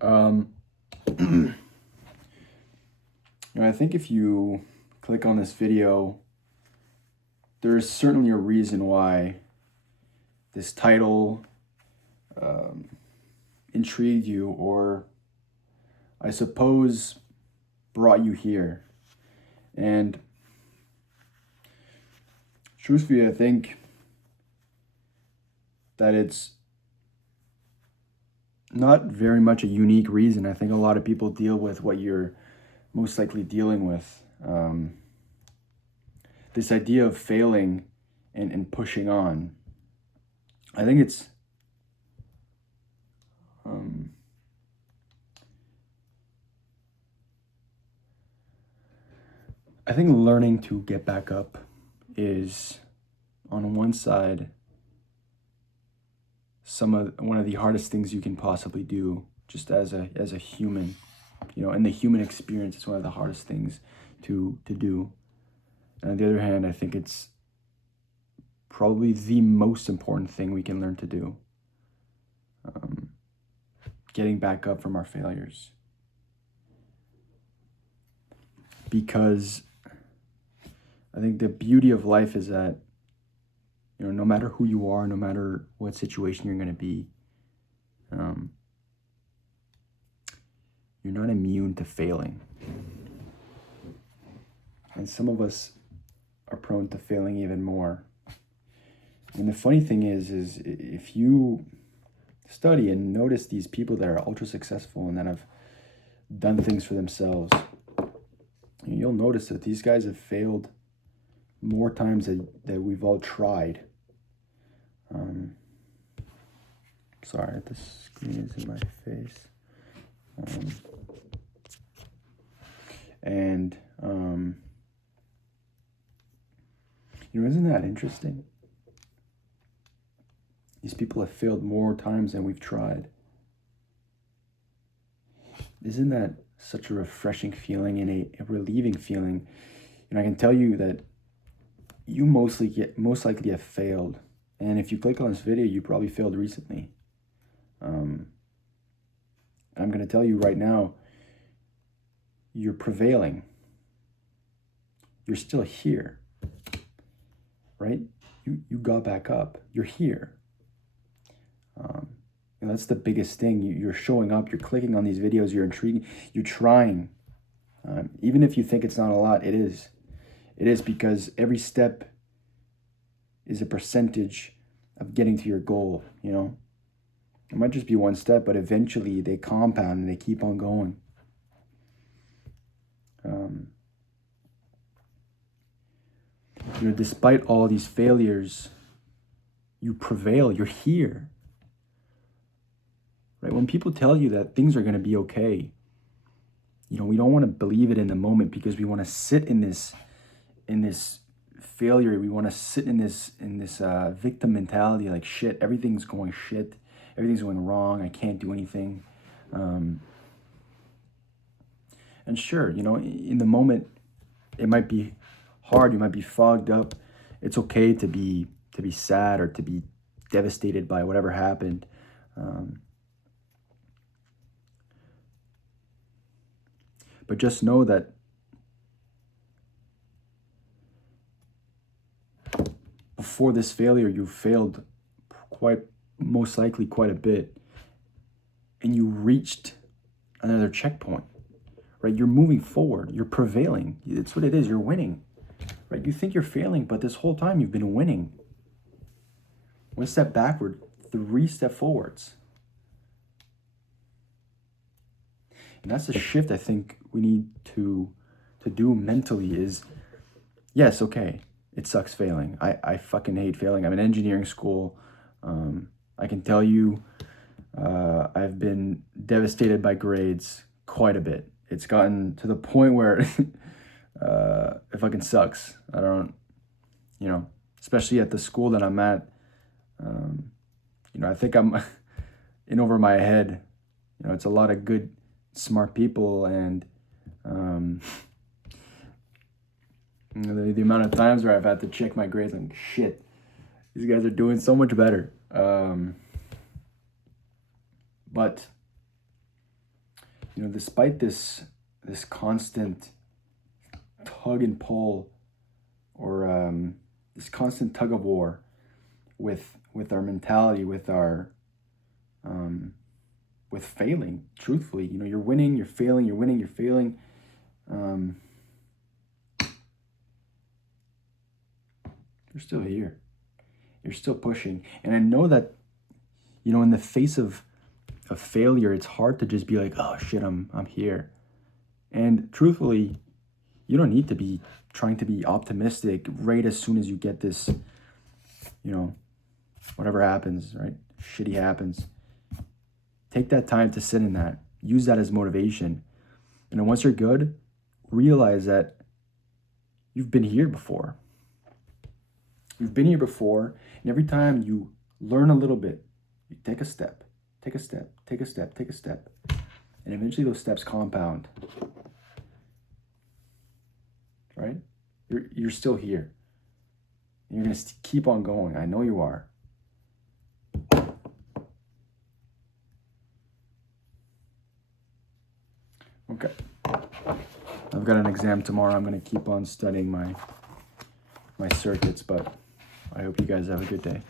Um, I think if you click on this video, there's certainly a reason why this title intrigued you, or I suppose brought you here. And truthfully, I think that it's not very much a unique reason. I think a lot of people deal with what you're most likely dealing with. This idea of failing and pushing on. I think it's I think learning to get back up is, on one side, one of the hardest things you can possibly do, just as a human. In the human experience, it's one of the hardest things to do. And on the other hand, I think it's probably the most important thing we can learn to do. Getting back up from our failures. Because I think the beauty of life is that, no matter who you are, no matter what situation you're going to be, you're not immune to failing. And some of us are prone to failing even more. And the funny thing is if you study and notice these people that are ultra successful and that have done things for themselves, you'll notice that these guys have failed more times than we've all tried. Sorry, the screen is in my face. Isn't that interesting? These people have failed more times than we've tried. Isn't that such a refreshing feeling and a relieving feeling? I can tell you that you most likely have failed. And if you click on this video, you probably failed recently. I'm going to tell you right now, you're prevailing. You're still here, right? You got back up. You're here. That's the biggest thing. You're showing up. You're clicking on these videos. You're intrigued. You're trying. Even if you think it's not a lot, it is. It is, because every step is a percentage of getting to your goal, It might just be one step, but eventually they compound and they keep on going. Despite all these failures, you prevail. You're here. Right? When people tell you that things are going to be okay, we don't want to believe it in the moment, because we want to sit in this failure. We want to sit in this victim mentality, like shit, everything's going wrong, I can't do anything. And sure, in the moment it might be hard, you might be fogged up. It's okay to be sad or to be devastated by whatever happened. But just know that before this failure, you failed most likely quite a bit, and you reached another checkpoint, right? You're moving forward. You're prevailing. It's what it is. You're winning, right? You think you're failing, but this whole time you've been winning. One step backward, 3 steps forwards. And that's the shift I think we need to do mentally is, yes, okay, it sucks failing. I fucking hate failing. I'm in engineering school. I can tell you I've been devastated by grades quite a bit. It's gotten to the point where it fucking sucks. I don't, especially at the school that I'm at, I think I'm in over my head. It's a lot of good, smart people, and the amount of times where I've had to check my grades, like, shit, these guys are doing so much better. But despite this constant tug and pull, or this constant tug of war with our mentality, with our with failing. Truthfully, you're winning, you're failing, you're winning, you're failing. You're still here. You're still pushing. And I know that, in the face of failure, it's hard to just be like, oh shit, I'm here. And truthfully, you don't need to be trying to be optimistic right as soon as you get this, whatever happens, right? Shitty happens. Take that time to sit in that. Use that as motivation. And then once you're good, realize that you've been here before. You've been here before, and every time you learn a little bit, you take a step, take a step, take a step, take a step, and eventually those steps compound. Right? You're still here. You're going to keep on going. I know you are. Okay. I've got an exam tomorrow. I'm going to keep on studying my circuits, but I hope you guys have a good day.